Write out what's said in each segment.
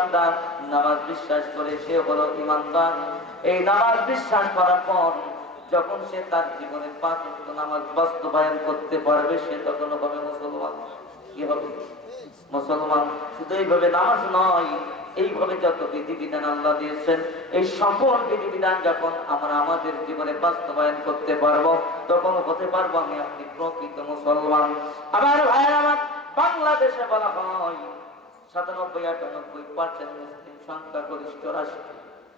বান্দা নামাজ বিশ্বাস করে সে হলো ইমানদার। এই নামাজ বিশ্বাস করার পর যখন সে তার জীবনে পাঁচ নামাজ বাস্তবায়ন করতে পারবে, সে তখন হবে মুসলমান। কি হবে? মুসলমান। শুধু এইভাবে নামাজ নয়, এইভাবে যত বিধিবিধান আল্লাহ দিয়েছেন, এই সকল বিধিবিধান যখন আমরা আমাদের জীবনে বাস্তবায়ন করতে পারব, তখন হতে পারব আমি আপনি প্রকৃত মুসলমান। আমার ভাইয়ের আমার বাংলাদেশে বলা হয় সাতানব্বই আটানব্বই পার্সেন্ট মুসলিম সংখ্যা গরিষ্ঠ রাষ্ট্র।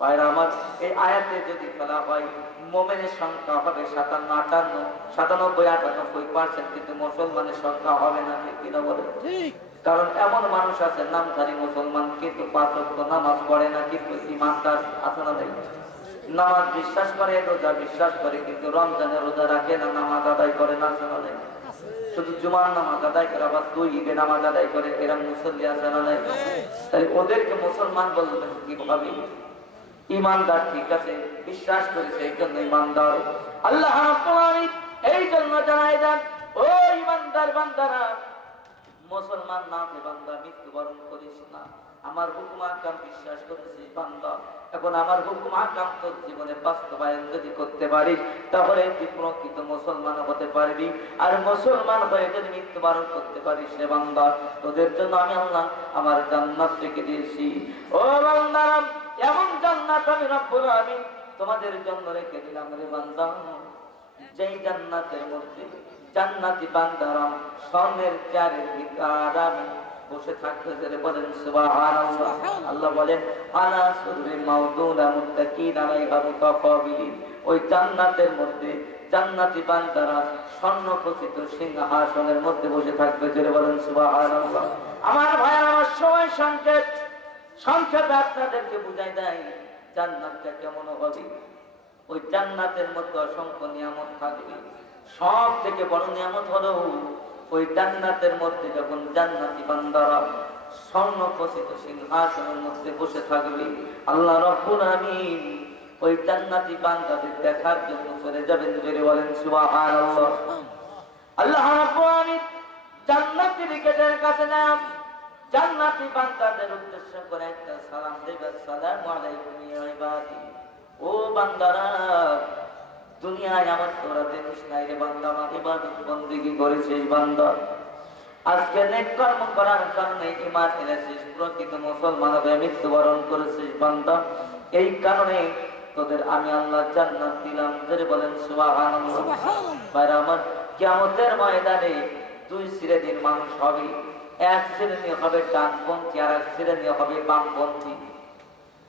ভাইরা আমার এই আয়াতে যদি ফেলা হয় মোমেনের সংখ্যা হবে সাতান্ন আটান্ন সাতানব্বই আটানব্বই পার্সেন্ট কিন্তু মুসলমানের সংখ্যা হবে না ঠিক কিনা বলে কারণ এমন মানুষ আছে নামধারী মুসলমান কিন্তু পাঁচ নামাজ পড়ে না কিন্তু ইমানদার আছে না নামাজ বিশ্বাস করে রোজা বিশ্বাস করে কিন্তু রমজানে রোজা রাখে না নামাজ আদায় করে না আছে না শুধু জুমার নামাজ আদায় করে, আবার দুই ঈদের নামাজ আদায় করে, এরা মুসল্লি আছে না নাই? তাই ওদেরকে মুসলমান বলবেন কীভাবে? ইমানদার ঠিক আছে, বিশ্বাস করেছে, এই জন্য ইমানদার। আল্লাহ এই জন্য জানাই দেন, ও ইমানদার বান্দারা মুসলমান না হয়ে বান্দা, মৃত্যুবরণ করিস না। আমার হুকুম আকাম বিশ্বাস করেছিস বান্দা। এখন আমার হুকুম আকাম তোর জীবনে বাস্তবায়ন যদি করতে পারিস, তাহলে তুই প্রকৃত মুসলমান হতে পারবি। আর মুসলমান হয়ে যদি মৃত্যুবরণ করতে পারিস সে বান্দা, তোদের জন্য আমি আল্লাহ আমার জান্নাত রেখে দিয়েছি। ও বান্দারা এমন জান্নাত আমি রব্বুল আলামিন তোমাদের জন্য রেখে দিলাম রে বান্দা। যেই জান্নাতের মধ্যে জান্নাতি বান্দারাম স্বর্ণের চারের ভিতর বসে থাকতে গেলে বলেন, সুবহানাল্লাহ। আল্লাহ বলেন, আলা সুররি মাউদুনা মুত্তাকিন আলাইহা মুতাকাবিলিন। ওই জান্নাতের মধ্যে জান্নাতি বান্দারা স্বর্ণ খচিত সিংহাসনের মধ্যে বসে থাকবে জোরে বলেন, সুবহানাল্লাহ। আমার ভাই, আমার সময় সংক্ষেপ সংক্ষেপে আপনাদেরকে বুঝাই দেয়, জান্নাতটা কেমন হবে? ওই জান্নাতের মধ্যে অসংখ্য নিয়ামত থাকবে। সব থেকে বড় নিয়ামত হলো, ওই জান্নাতের মধ্যে যখন জান্নাতি বান্দারা স্বর্ণ খচিত সিংহাসনের মধ্যে বসে থাকবে, আল্লাহ রব্বুল আমিন ওই জান্নাতি বান্দাদের দেখার জন্য চলে যাবেন জেরে বলেন আল্লাহ রাব্বুল আমিন জান্নাতি কাছে যান। জান্নাতি বান্দাদের উদ্দেশ্য করে একটা সালাম দেবে আসসালামু আলাইকুম ইয়া ইবাদি। ও বান্দারা দুনিয়ায় আমার তোরা দেখিস নাই রে বান্দা আমার ইবাদত বন্দিগি করেছিস বান্দা। আজকে নেক কর্ম করার কারণে ইমান এনেছিস প্রকৃত মুসলমান হবে মৃত্যুবরণ করেছিস বান্দা। এই কারণে তোদের আমি আল্লাহ জান্নাত দিলাম যদি বলেন সুবহানাল্লাহ। ভাইরা আমার কিয়ামতের ময়দানে দুই শ্রেণির মানুষ হবে এক শ্রেণি হবে ডানপন্থী আর এক শ্রেণি হবে বামপন্থী।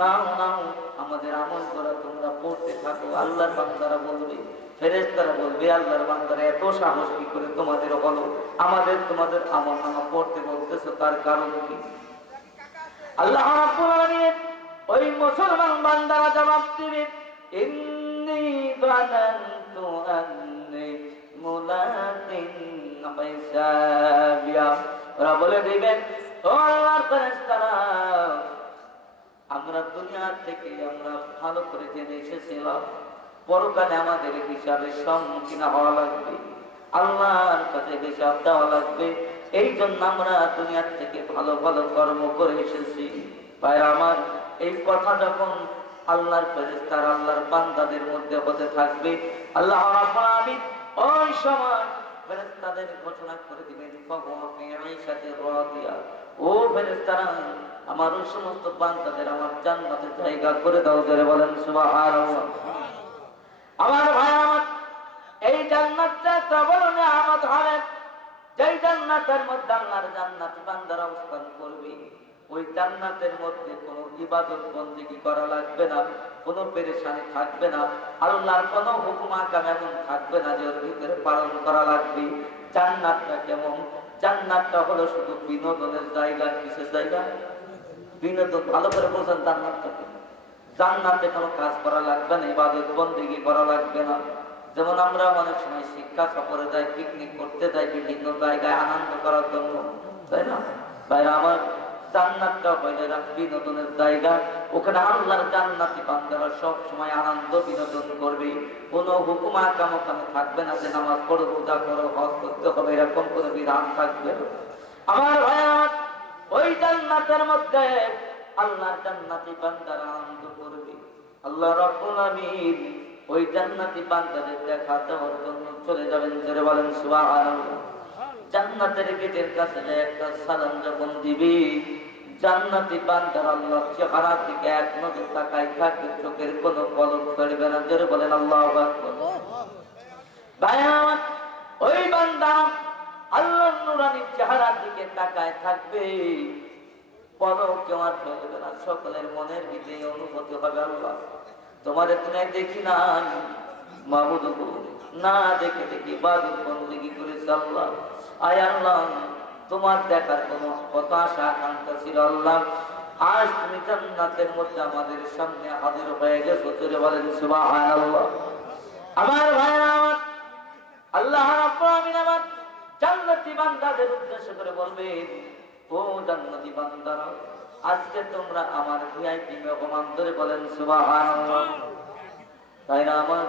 নাও নাও, আমাদের আমল করা তোমরা পড়তে থাকো। আল্লাহর বান্দারা বলবে, ফেরেশতারা বলবে, আল্লাহর বান্দারা এত সাহস কি করে তোমাদের হলো আমাদের তোমাদের আমল নামা পড়তে বলতেছো, তার কারণ কি? আল্লাহ ওই মুসলমান বান্দারা জবাব দিবে ওরা বলে দিবেন, ও আমরা দুনিয়া থেকে আমরা ভালো করে জেনে এসেছিলাম, পরকালে আমাদের হিসাবের সম্মুখীন হওয়া লাগবে, আল্লাহর কাছে হিসাব দেওয়া লাগবে। এই জন্য আমরা দুনিয়ার থেকে ভালো ভালো কর্ম করে এসেছি। ভাই, আমার এই কথা যখন আল্লাহর ফেরেস্তার আল্লাহর বান্দাদের মধ্যে হতে থাকবে, আল্লাহ ওই সময় ফেরেস্তাদের ঘোষণা করে দিবেন ও ফেরেস্তারা আমার ওই সমস্ত বান্দাদের আমার জান্নাতে জায়গা করে দাও, জোরে বলেন, সুবহানাল্লাহ। আমার ভাই আমার, এই জান্নাতটা বড় নিয়ামত হবে। যেই জান্নাতের মধ্যে আল্লাহর জান্নাত বান্দার অবস্থান করবে ওই জান্নাতের মধ্যে কোনো ইবাদত বন্দিগি করা লাগবে না, কোনো পেরেশানি থাকবে না, আল্লাহর কোনো হুকুম আকাম এমন থাকবে না যে ওর ভিতরে পালন করা লাগবে। জান্নাতটা কেমন? জান্নাতটা হলো শুধু বিনোদনের জায়গা, কিসের জায়গা? বিনোদন, ভালো করে বোঝেন জান্নাতটা। জান্নাতে কোনো কাজ করা লাগবে না, ইবাদত বন্দেগী করা লাগবে না। যেমন আমরা অনেক সময় শিক্ষা সফরে যাই পিকনিক করতে যাই, বিভিন্ন জায়গায় আনন্দ করার জন্য। তাই না? ভাই, আমার জান্নাতটা হইলে এরা বিনোদনের জায়গা। ওখানে আল্লাহর জান্নাতি সব সময় আনন্দ বিনোদন করবে। কোনো হুকুমা থাকবে না যে নামাজ পড়ো, রোজা করো হজ করতে হবে, এরকম কোনো বিধান থাকবে আমার ওই জান্নাতের মধ্যে আল্লাহর জান্নাতি আনন্দ করবে। আল্লাহ ওই জান্নাতি দেখা দেওয়ার জন্য চলে যাবেন। জোরে বলেন, সুবহানাল্লাহ। জান্নাতের গেটের কাছে একটা সালাম যখন দিবি জান্নাতি বান্দার আল্লাহ চেহারার দিকে এক নজর তাকাই থাকবে চোখের কোনো পলক ফেলবে না। জোরে বলেন আল্লাহ ভাই আমার, ওই বান্দা আল্লাহ নুরানির চেহারার দিকে তাকায় থাকবে। পলক কেউ আর ফেলবে না। সকলের মনের ভিতরে অনুভূতি হবে আল্লাহ। তোমার তুমি দেখি নাই মাহবুদ না দেখে দেখি বাদুর বন্দী করেছে আল্লাহ আয় আল্লাহ, তোমার দেখার কোনো কত আশা আকাঙ্ক্ষা ছিল আল্লাহ। আজ তুমি জান্নাতের মধ্যে আমাদের সামনে হাজির হয়ে গেছো চলে বলেন সুবহানাল্লাহ। আমার ভাইরা আমার আল্লাহ রাব্বুল আমিন আমার জান্নাতি বান্দাদের উদ্দেশ্য করে বলবেন, ও জান্নাতি বান্দারা, আজকে তোমরা আমার ভিআইপি মেহমান ধরে বলেন সুবহানাল্লাহ। তাই না আমার?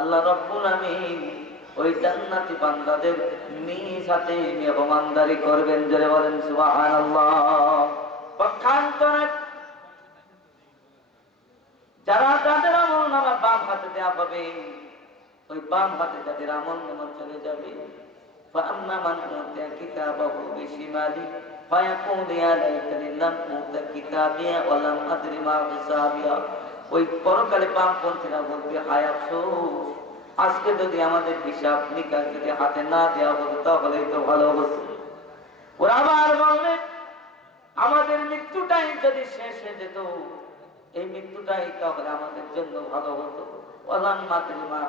আল্লাহ রব্বুল আমিন ওই জান্নাতি বান্দাদের নিজ হাতে মেহমানদারি করবেন জোরে বলেন সুবহানাল্লাহ পক্ষান্তরে যারা তাদের আমল নামা বাম হাতে দেওয়া পাবে ওই বাম হাতে তাদের আমল নামা চলে যাবে فأما من أوتي كتابه بشماله فيقول يا ليتني لم أوت كتابيا ولم أدر ما حسابيا ওই পরকালে বামপন্থীরা বলবে, হায় আফসোস, আজকে যদি আমাদের হিসাব নিকাশ যদি হাতে না দেওয়া হতো, তাহলেই তো ভালো হতো। ওরা আবার বলবে, আমাদের মৃত্যুটাই যদি শেষ হয়ে যেত, এই মৃত্যুটাই তাহলে আমাদের জন্য ভালো হতো।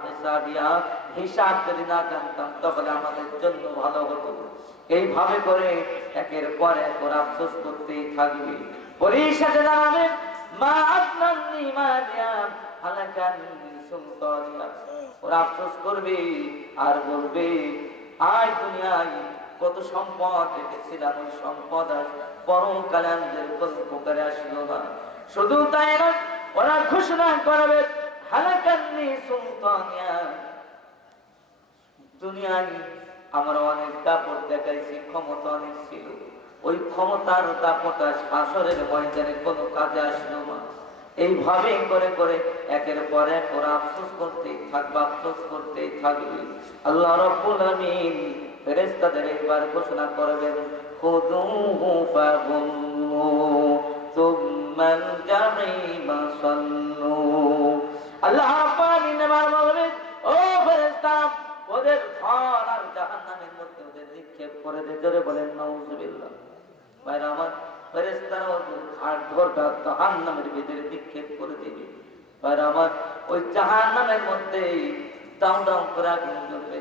হিসাবিয়া, হিসাব যদি না জানতাম, তাহলে আমাদের জন্য ভালো হতো। এইভাবে করে একের পর এক ওরা আফসোস করতেই থাকবে। পরিশেষে জানাবে মা, আপনার মা দিয়া হালাকান আফসোস করবে আর বলবে আজ দুনিয়ায়, কত সম্পদ ওই সম্পদ আর উপকারে না। শুধু তাই না, ওরা ঘোষণা করবে সুলতানিয়া দুনিয়ায় আমরা অনেক দাপট দেখাইছি, ক্ষমতা অনেক ছিল। ওই ক্ষমতার দাপটা শাসরের ময়দানে কোনো কাজে আসলো না। এইভাবে করে করে একের পর এক ওরা আফসোস করতেই থাকবে, আফসোস করতেই থাকবে। আল্লাহ রব্বুল আমিন ফেরেশতাদের এবার ঘোষণা করবেন খুদুহু ফাগুল্লু সুম্মা জাহিম সাল্লু আল্লাহ পামিন এবার বলবেন, ও ফেরেশতা, ওদের ধর আর জাহান্নামের মধ্যে ওদের নিক্ষেপ করে দে। জোরে বলেন, নাউজুবিল্লাহ। ভাইরা আমার ধরটা জাহান্নামের ভিতরে নিক্ষেপ করে দিবে ভাইরা আমার ওই জাহান্নামের মধ্যে দাম দাম করে আগুন জ্বলবে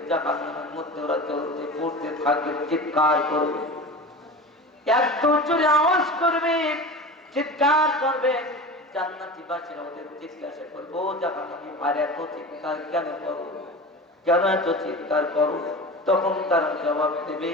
মধ্যে ওরা চলতে পড়তে থাকবে চিৎকার করবে এত জোরে আওয়াজ করবে চিৎকার করবে জান্নাতি বাসীরা ওদের জিজ্ঞাসা করবে জাহান্নামী ভাই এত চিৎকার কেন করো কেন এত চিৎকার করো তখন তারা জবাব দেবে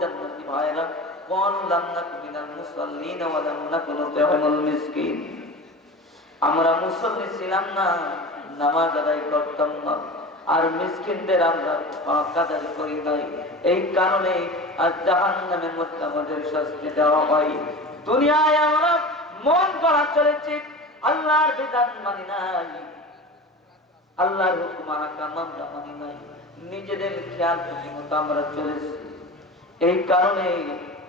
জান্নাতি ভাইরা আমরা মুসল্লি ছিলাম না, নামাজ আদায় করতাম না। আর মিসকিনদের আমরা করি নাই। এই কারণে মধ্যে আমাদের শাস্তি দেওয়া হয়। দুনিয়ায় আমরা মন করা চলেছি, আল্লাহর বিধান মানি নাই। আল্লাহর হুকুম আমরা মানি নাই। নিজেদের খেয়াল খুশি মতো আমরা চলেছি। এই কারণে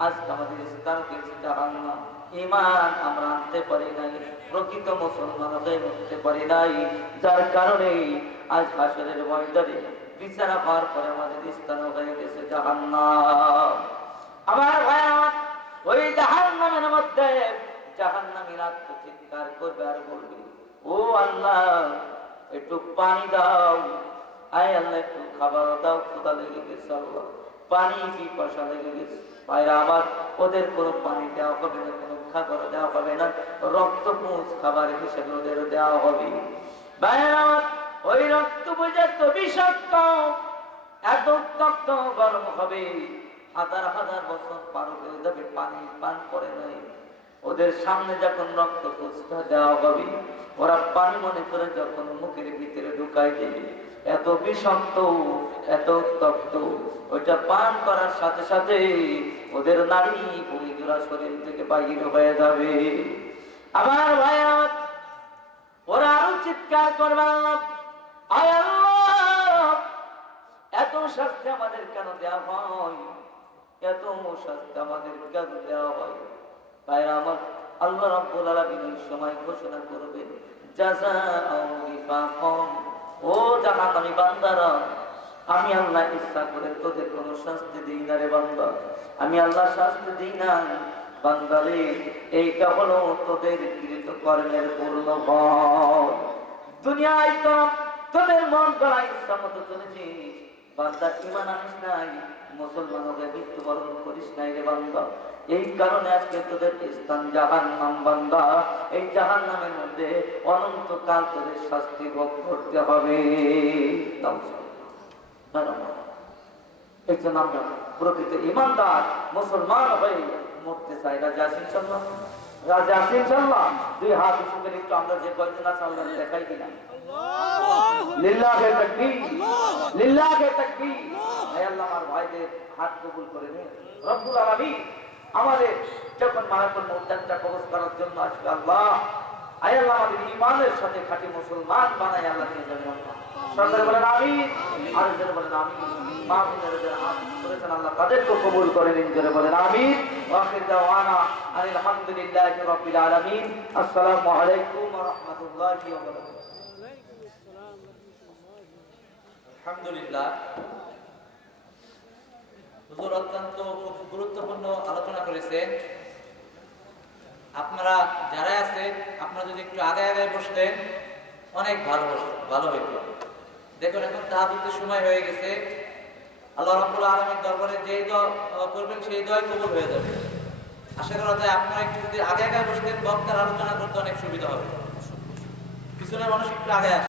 আজকে আমাদের স্থান দিয়েছে জাহান্নাম ইমান আমরা আনতে পারি নাই, প্রকৃত মুসলমান হয়ে উঠতে পারি নাই। যার কারণে আজ হাসরের ময়দানে বিচারা হওয়ার পরে আমাদের স্থান হয়ে গেছে আমার ওই জাহান্নামের মধ্যে জাহান্নামীরা তো চিৎকার করবে আর বলবে, ও আল্লাহ, একটু পানি দাও, আয় আল্লাহ, একটু খাবার দাও কোথা লেগে গেছে আল্লাহ। পানি পিপাসা লেগে গেছে? ভাইরা, আমার ওদের কোনো পানি দেওয়া হবে না, কোনো খাবার দেওয়া হবে না। রক্ত পুঁজ খাবার হিসেবে ওদের দেওয়া হবে। ভাইরা ওই রক্ত বুঝে তো বিষাক্ত এত উত্তপ্ত গরম হবে। হাজার হাজার বছর পার হয়ে যাবে, পানি পান করে নাই। ওদের সামনে যখন রক্ত পুষ্টা দেওয়া হবে, ওরা পানি মনে করে যখন মুখের ভিতরে ঢুকাই দেবে। এত বিষাক্ত, এত উত্তপ্ত, ওইটা পান করার সাথে সাথে ওদের নারী পরিজোড়া শরীর থেকে বাহির হয়ে যাবে। আমার ভাই ওরা আরও চিৎকার করবে। আল্লাহ, এত শাস্তি আমাদের কেন দেওয়া হয়? এত শাস্তি আমাদের কেন দেওয়া হয়? তাই আমার, আল্লাহ রাব্বুল আলামিন সময় ঘোষণা করবেন জাযাআও বিফাকম ও জাহান্নামী বান্দারা। আমি আল্লাহ ইচ্ছা করে তোদের কোনো শাস্তি দিই না রে বান্দা। আমি আল্লাহ শাস্তি দিই না। বান্দারে এইটা হলো তোদের কৃত কর্মের পূর্ণ দুনিয়ায় তো তোদের মন করা ইচ্ছা মতো চলেছিস। বান্দা ইমান আনিস নাই, মুসলমান হয়ে মৃত্যুবরণ করিস নাই রে বান্দা। এই কারণে আজকে তোদের স্থান জাহান নাম বান্দা। এই জাহান নামের মধ্যে অনন্তকাল তোদের শাস্তি ভোগ করতে হবে। একজন আমরা প্রকৃত ইমানদার মুসলমান হয়ে মরতে চাই রাজা আসিন সাল্লাম রাজা আসিন সাল্লাম দুই হাত একটু আমরা যে কয়জন আছে দেখাই কিনা। লিল্লাহে তাকবীর। লিল্লাহে তাকবীর। হে আল্লাহ আমার ভাইদের হাত কবুল করে নে। রব্বুল আলামিন আমাদের যখন কবজ করার জন্য আসবে আল্লাহ আয় আল্লাহ আমাদের ইমানের সাথে খাঁটি মুসলমান বানাই আল্লাহ নিয়ে যাবেন আল্লাহ। সরকার বলেন আমি আর যারা বলেন আমি মা বোনেরা যারা হাত করেছেন আল্লাহ তাদেরকে কবুল করে নিন যারা বলেন আমি ওয়াখির দাওয়ানা আনিল হামদুলিল্লাহি রাব্বিল আলামিন। আসসালামু আলাইকুম ওয়া রাহমাতুল্লাহি ওয়া বারাকাতুহু। আপনারা আছেন আপনারা যদি একটু আগে আগে বসতেন অনেক ভালো ভালো হইতো। দেখুন এখন সময় হয়ে গেছে। আল্লাহ রাব্বুল আলামিন দরবারে যেই আহ, করবেন সেই দোয়াই কবুল হয়ে যাবে। আশা করা যায় আপনারা একটু যদি আগে আগে বসতেন বক্তার আলোচনা করতে অনেক সুবিধা হবে। পিছনের মানুষ একটু আগে আসে।